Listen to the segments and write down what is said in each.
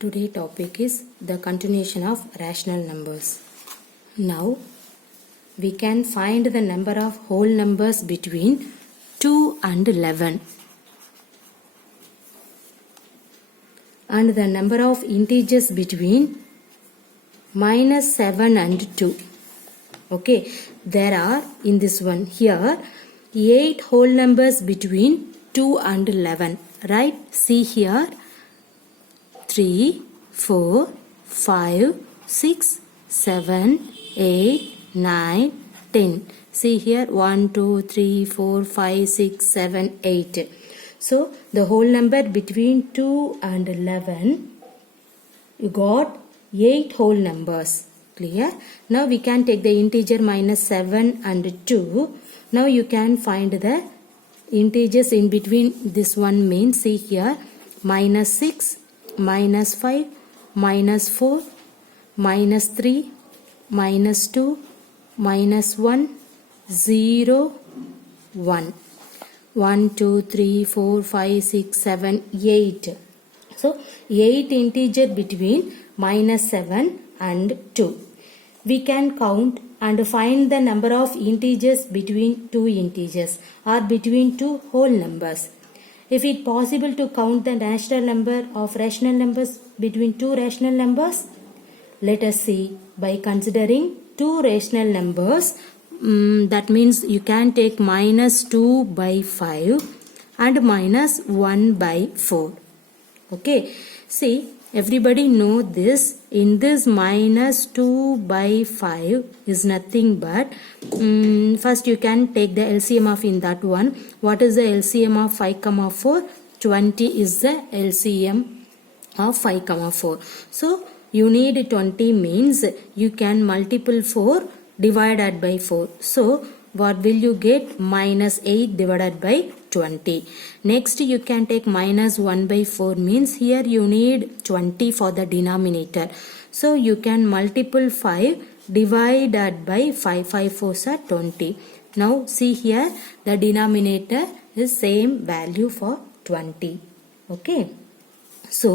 Today topic is the continuation of rational numbers. Now we can find the number of whole numbers between 2 and 11 and the number of integers between -7 and 2. Okay, there are in this one here 8 whole numbers between 2 and 11, right? See here 3, 4, 5, 6, 7, 8, 9, 10. See here 1, 2, 3, 4, 5, 6, 7, 8. So the whole number between 2 and 11, you got 8 whole numbers. Clear? Now we can take the integer -7 and 2. Now you can find the integers in between this one means, see here -6, -5, -4, -3, -2, -1, 0, 1. 1, 2, 3, 4, 5, 6, 7, 8. So 8 integer between -7 and 2. We can count and find the number of integers between two integers or between two whole numbers. If it possible to count the natural number of rational numbers between two rational numbers, let us see by considering two rational numbers. That means you can take -2 by 5 and -1/4. Okay, see, everybody know this. In this -2/5 is nothing but first you can take the LCM of in that one. What is the LCM of 5, 4? 20 is the LCM of 5, 4. So you need 20 means you can multiple 4 divided by 4. So what will you get? -8 divided by 20. Next you can take -1/4 means here you need 20 for the denominator. So you can multiple 5 divided by 5. 5 4s are 20. Now see here the denominator is same value for 20. Okay. So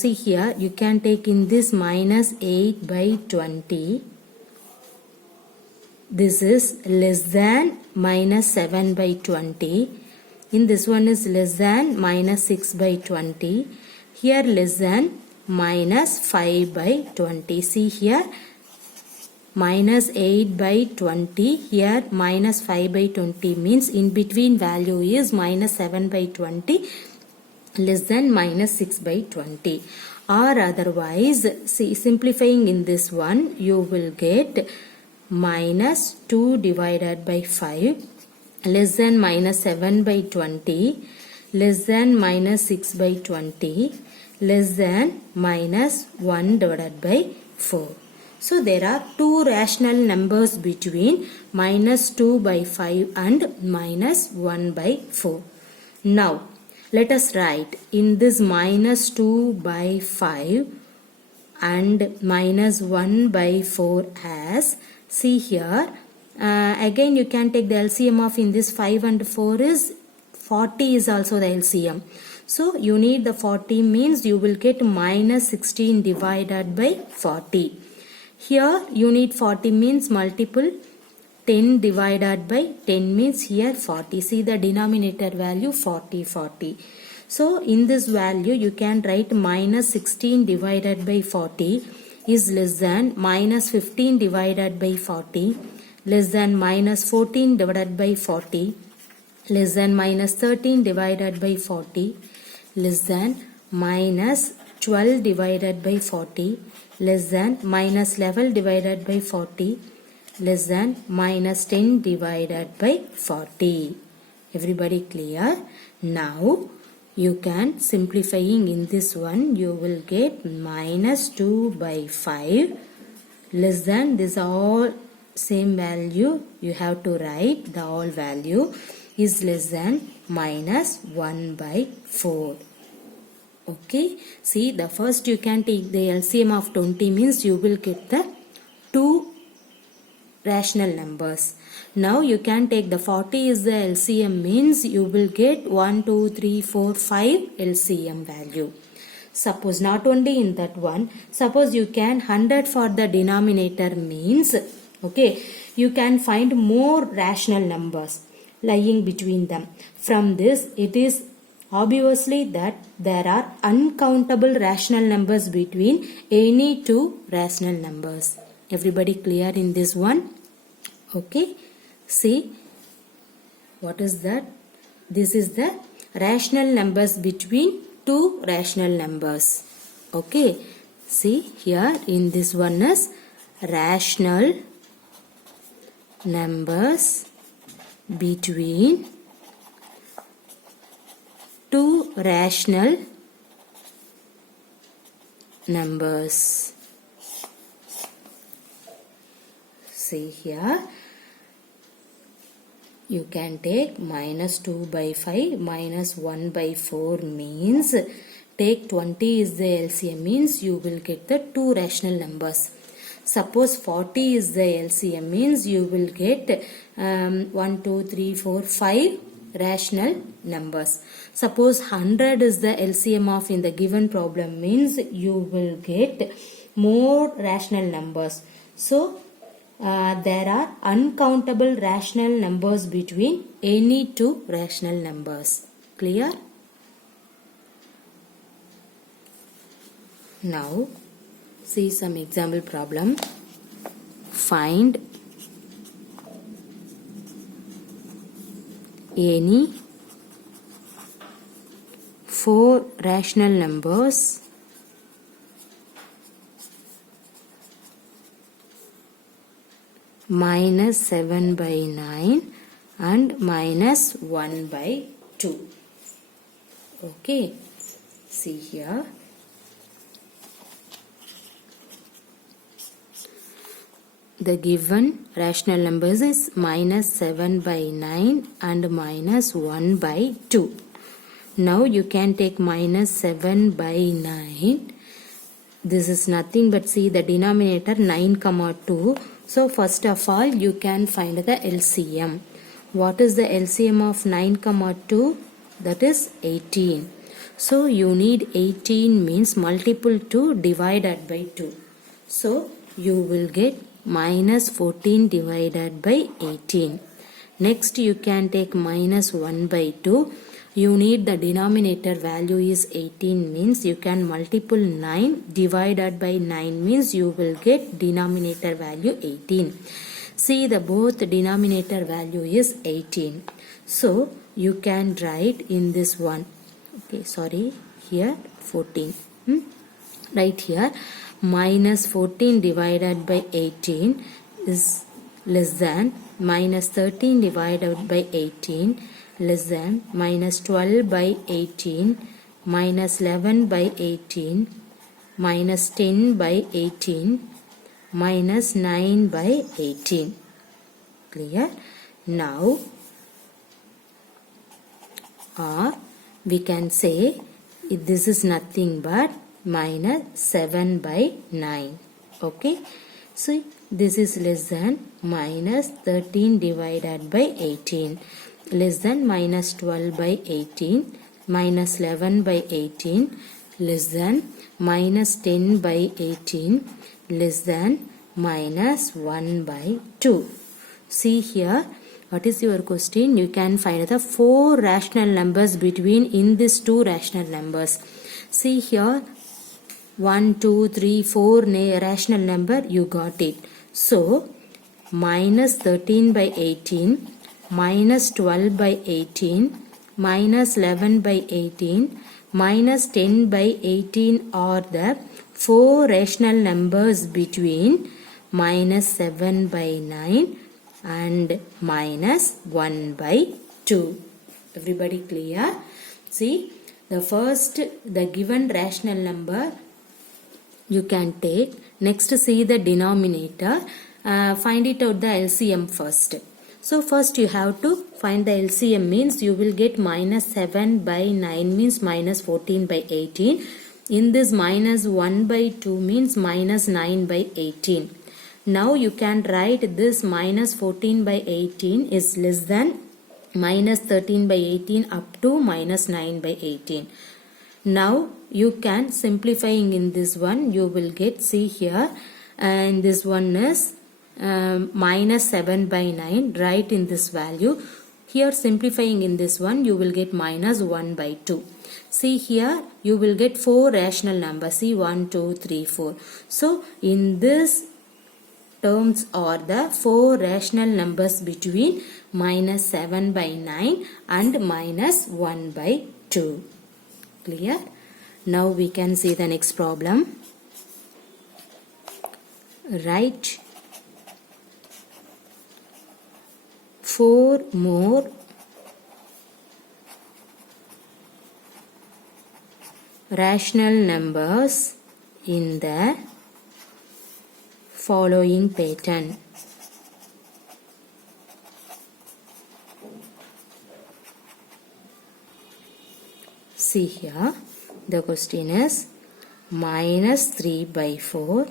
see here you can take in this -8/20. This is less than -7/20. In this one is less than -6/20. Here less than -5/20. See here -8/20. Here -5/20 means in between value is -7/20 less than -6/20. Or otherwise, see, simplifying in this one you will get -2 divided by 5 less than -7/20 less than -6/20 less than -1 divided by 4. So there are two rational numbers between -2/5 and -1/4. Now let us write in this -2/5 and -1/4 as, see here again you can take the LCM of in this 5 and 4 is 40 is also the LCM. So you need the 40 means you will get -16 divided by 40. Here you need 40 means multiple 10 divided by 10 means here 40. See the denominator value 40 40. So in this value you can write -16 divided by 40 is less than -15 divided by 40 less than -14 divided by 40 less than -13 divided by 40 less than -12 divided by 40 less than -11 divided by 40 less than -10 divided by 40. Everybody clear? Now you can simplifying in this one you will get -2/5 less than this all same value you have to write the all value is less than -1/4. Okay, see the first you can take the LCM of 20 means you will get the two rational numbers. Now you can take the 40 is the LCM means you will get 1, 2, 3, 4, 5 LCM value. Suppose not only in that one, suppose you can 100 for the denominator means, okay, you can find more rational numbers lying between them. From this, it is obviously that there are uncountable rational numbers between any two rational numbers. Everybody clear in this one? Okay, see, what is that? This is the rational numbers between two rational numbers. Okay, see here in this one is rational numbers between two rational numbers. See here, you can take minus 2 by 5 minus 1 by 4 means, take 20 is the LCM means you will get the two rational numbers. Suppose 40 is the LCM means you will get 1, 2, 3, 4, 5 rational numbers. Suppose 100 is the LCM of in the given problem means you will get more rational numbers. So there are uncountable rational numbers between any two rational numbers. Clear? Now see some example problem. Find any four rational numbers minus 7 by 9 and minus 1 by 2. Okay, see here. The given rational numbers is minus 7 by 9 and minus 1 by 2. Now you can take minus 7 by 9. This is nothing but see the denominator 9 comma 2. So first of all you can find the LCM. What is the LCM of 9 comma 2? That is 18. So you need 18 means multiple 2 divided by 2. So you will get minus 14 divided by 18. Next you can take minus 1 by 2. You need the denominator value is 18 means you can multiple 9 divided by 9 means you will get denominator value 18. See the both denominator value is 18. So you can write in this one. Okay, sorry, here 14. Right here minus 14 divided by 18 is less than minus 13 divided by 18 less than minus 12 by 18 minus 11 by 18 minus 10 by 18 minus 9 by 18. Clear? Now or we can say this is nothing but minus 7 by 9. Okay, so this is less than minus 13 divided by 18 less than minus 12 by 18 minus 11 by 18 less than minus 10 by 18 less than minus 1 by 2. See here, what is your question? You can find the four rational numbers between in these two rational numbers. See here, 1, 2, 3, 4 rational number, you got it. So minus 13 by 18 minus 12 by 18 minus 11 by 18 minus 10 by 18 are the four rational numbers between minus 7 by 9 and minus 1 by 2. Everybody clear? See, the first, the given rational number you can take. Next see the denominator. Find it out the LCM first. So first you have to find the LCM means you will get minus 7 by 9 means minus 14 by 18. In this minus 1 by 2 means minus 9 by 18. Now you can write this minus 14 by 18 is less than minus 13 by 18 up to minus 9 by 18. Now you can simplifying in this one, you will get, see here, and this one is minus 7 by 9, right in this value. Here simplifying in this one, you will get minus 1 by 2. See here, you will get 4 rational numbers. See 1, 2, 3, 4. So in this terms are the 4 rational numbers between minus 7 by 9 and minus 1 by 2. Clear? Now we can see the next problem. Write 4 more rational numbers in the following pattern. See here, the question is minus 3 by 4,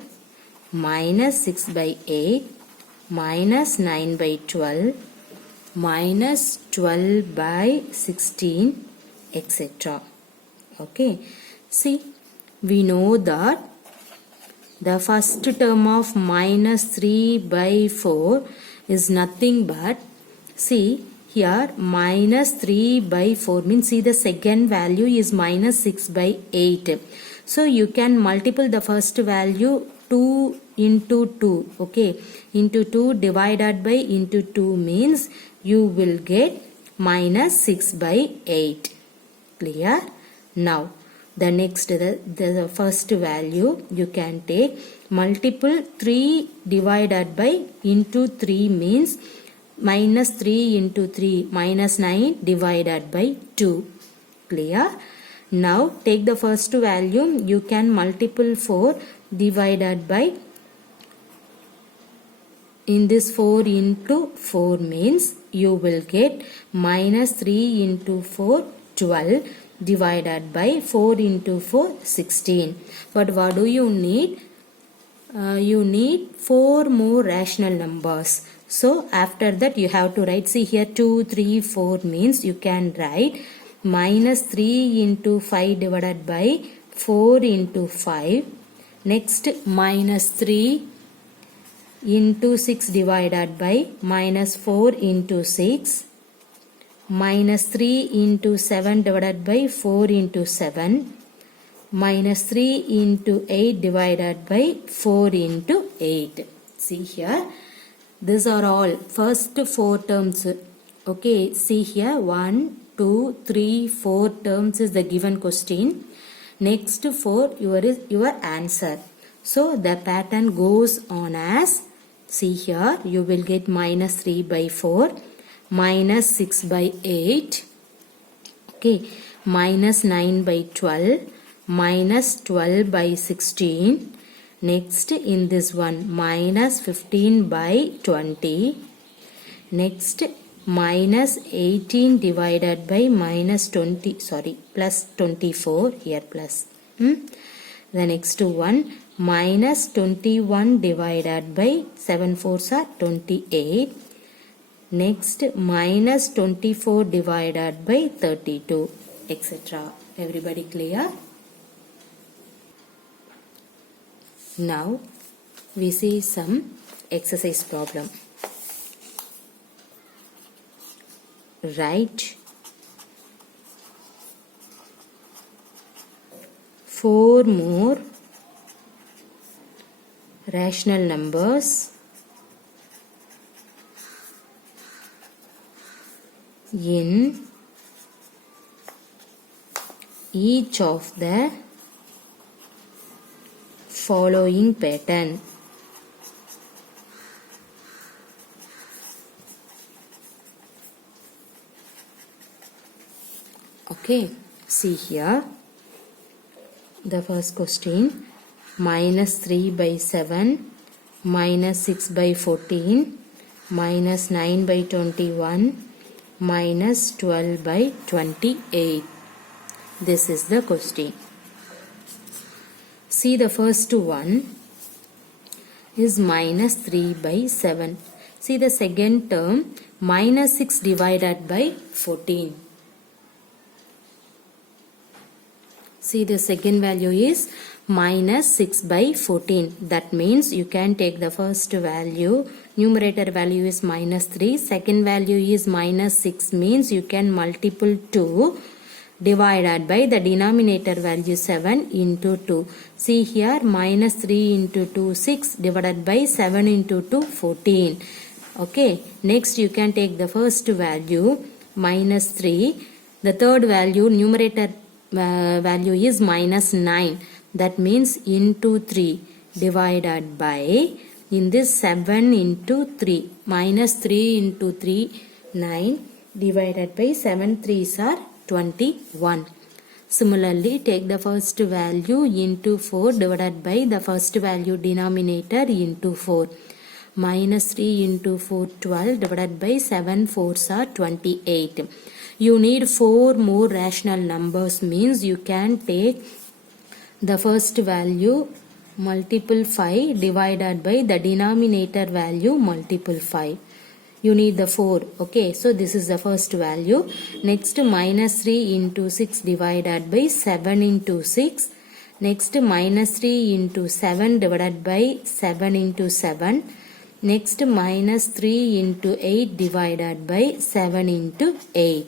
minus 6 by 8, minus 9 by 12, minus 12 by 16, etc. Okay. See, we know that the first term of minus 3 by 4 is nothing but, see here, minus 3 by 4 means, see the second value is minus 6 by 8. So you can multiply the first value 2 into 2, okay, into 2 divided by into 2 means you will get minus 6 by 8. Clear? Now the next, the first value you can take multiple 3 divided by into 3 means minus 3 into 3 minus 9 divided by 2. Clear? Now take the first value, you can multiple 4 divided by, in this 4 into 4 means you will get minus 3 into 4 12 divided by 4 into 4 16. But what do you need? You need 4 more rational numbers. So after that you have to write, see here 2, 3, 4 means you can write minus 3 into 5 divided by 4 into 5. Next minus 3 into 6 divided by minus 4 into 6. Minus 3 into 7 divided by 4 into 7. Minus 3 into 8 divided by 4 into 8. See here, these are all first 4 terms. Okay, see here 1, 2, 3, 4 terms is the given question. Next 4 is your answer. So the pattern goes on as, see here, you will get minus 3 by 4, minus 6 by 8, okay, minus 9 by 12, minus 12 by 16. Next in this one minus 15 by 20. Next minus 18 divided by minus 20, sorry, plus 24, here plus. The next one minus 21 divided by 7 fours are 28. Next minus 24 divided by 32, etc. Everybody clear? Now we see some exercise problem. Write 4 more rational numbers in each of the following pattern. Okay, see here the first question, minus 3 by 7, minus 6 by 14, minus 9 by 21, minus 12 by 28. This is the question. See the first one is minus 3 by 7. See the second term minus 6 divided by 14. See, the second value is minus 6 by 14. That means you can take the first value. Numerator value is minus 3. Second value is minus 6 means you can multiple 2 divided by the denominator value 7 into 2. See here, minus 3 into 2 6 divided by 7 into 2 14. Okay, next you can take the first value minus 3. The third value numerator value is minus 9. That means into 3 divided by, in this 7 into 3, minus 3 into 3, 9 divided by 7 3s are 21. Similarly, take the first value into 4 divided by the first value denominator into 4. Minus 3 into 4, 12 divided by 7 4s are 28. You need 4 more rational numbers means you can take the first value multiple 5 divided by the denominator value multiple 5. You need the 4. Okay, so this is the first value. Next, minus 3 into 6 divided by 7 into 6. Next, minus 3 into 7 divided by 7 into 7. Next, minus 3 into 8 divided by 7 into 8.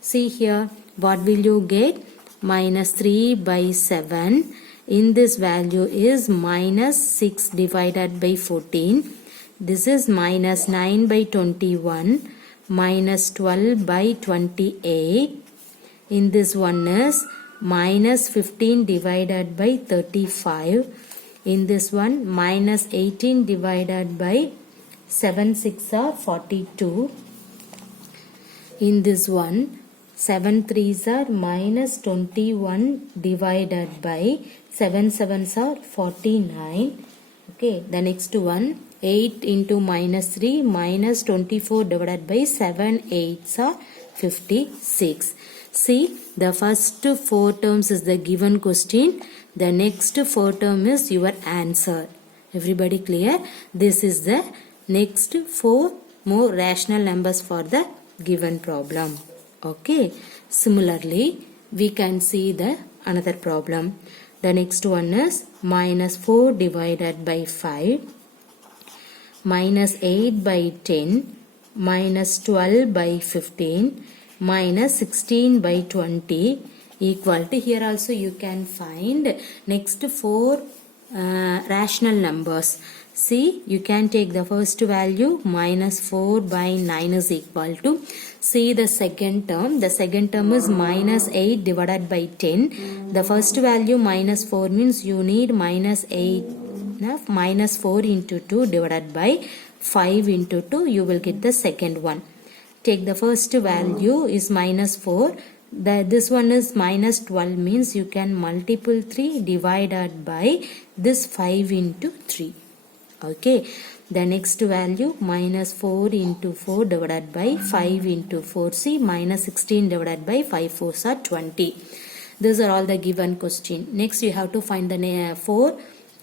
See here, what will you get? Minus 3 by 7. In this value is minus 6 divided by 14. This is minus 9 by 21. Minus 12 by 28. In this one is minus 15 divided by 35. In this one, minus 18 divided by 7 6 are 42. In this one, 7 3s are minus 21 divided by 7 7s are 49. Okay, the next one, 8 into minus 3 minus 24 divided by 7 8s are 56. See, the first 4 terms is the given question. The next 4 term is your answer. Everybody clear? This is the next 4 more rational numbers for the given problem. Okay. Similarly, we can see the another problem. The next one is minus 4 divided by 5. Minus 8 by 10. Minus 12 by 15. Minus 16 by 20 equal to, here also you can find next 4 rational numbers. See, you can take the first value minus 4 by 9 is equal to, see the second term. The second term is minus 8 divided by 10. The first value minus 4 means you need minus 8, minus 4 into 2 divided by 5 into 2. You will get the second one. Take the first value is minus 4. This one is minus 12 means you can multiple 3 divided by this 5 into 3. Okay, the next value minus 4 into 4 divided by 5 into 4c minus 16 divided by 5 4s are 20. These are all the given question. Next you have to find the 4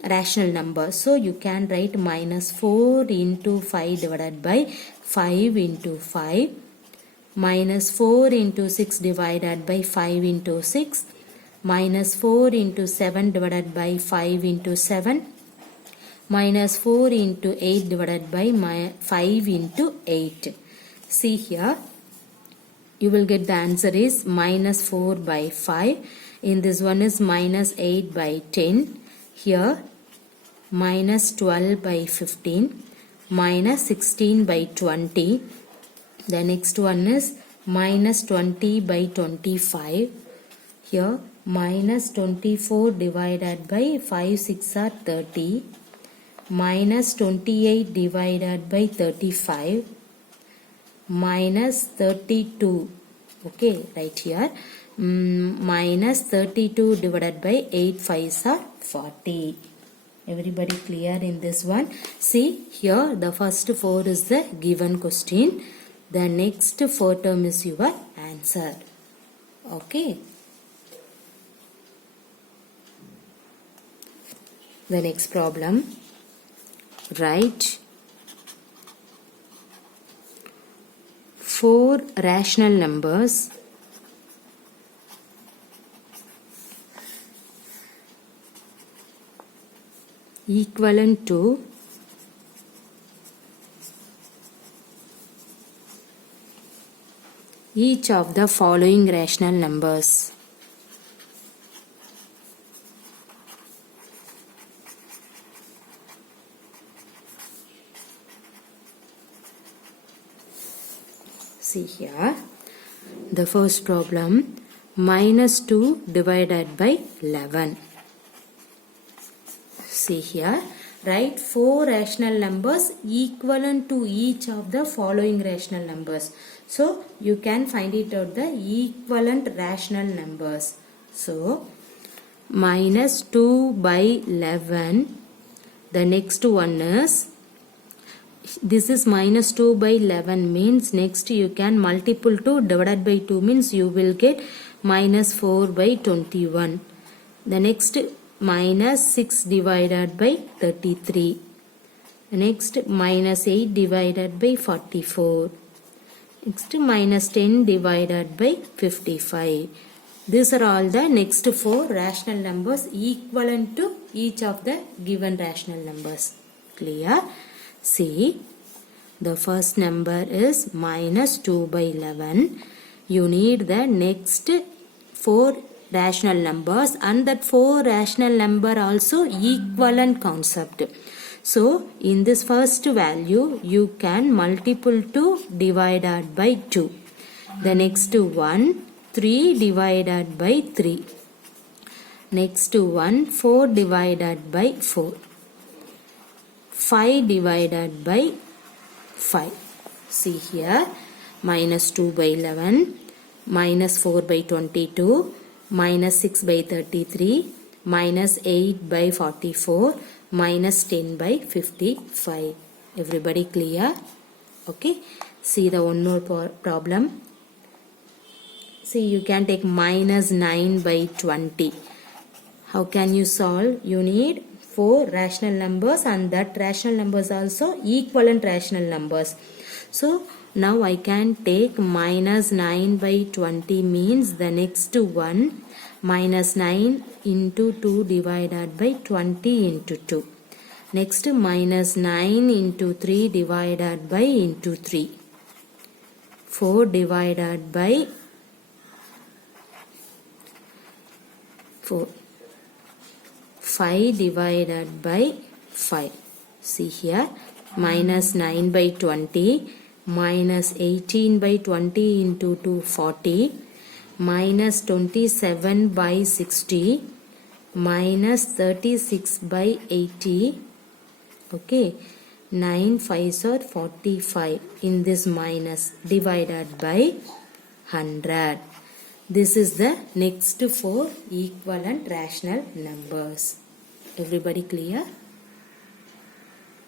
rational numbers. So you can write minus 4 into 5 divided by 5 into 5. Minus 4 into 6 divided by 5 into 6. Minus 4 into 7 divided by 5 into 7. Minus 4 into 8 divided by 5 into 8. See here, you will get the answer is minus 4 by 5. In this one is minus 8 by 10. Here, minus 12 by 15. Minus 16 by 20. The next one is minus 20 by 25. Here, minus 24 divided by 5 6 are 30. Minus 28 divided by 35. Minus 32. Okay, right here. Minus 32 divided by 8 5s are 40. Everybody clear in this one? See, here the first 4 is the given question. The next 4 term is your answer. Okay. The next problem. Write 4 rational numbers equivalent to each of the following rational numbers. See here, the first problem, minus 2 divided by 11. See here, write 4 rational numbers equivalent to each of the following rational numbers. So, you can find it out the equivalent rational numbers. So, minus 2 by 11, the next one is, this is minus 2 by 11 means next you can multiple 2 divided by 2 means you will get minus 4 by 21. The next minus 6 divided by 33. Next minus 8 divided by 44. Next minus 10 divided by 55. These are all the next 4 rational numbers equivalent to each of the given rational numbers. Clear? See, the first number is minus 2 by 11. You need the next 4 rational numbers and that 4 rational number also equivalent concept. So, in this first value, you can multiple 2 divided by 2. The next one, 3 divided by 3. Next one, 4 divided by 4. 5 divided by 5. See here, minus 2 by 11, minus 4 by 22, minus 6 by 33, minus 8 by 44, minus 10 by 55. Everybody clear? Okay. See the one more problem. See, you can take minus 9 by 20. How can you solve? You need 4 rational numbers and that rational numbers also equivalent rational numbers. So, now I can take minus 9 by 20 means the next one minus 9 into 2 divided by 20 into 2. Next minus 9 into 3 divided by into 3. 4 divided by 4. 5 divided by 5. See here, minus 9 by 20, minus 18 by 20 into 2, 40, minus 27 by 60, minus 36 by 80, okay, 9 5s are 45 in this minus divided by 100. This is the next 4 equivalent rational numbers. Everybody clear?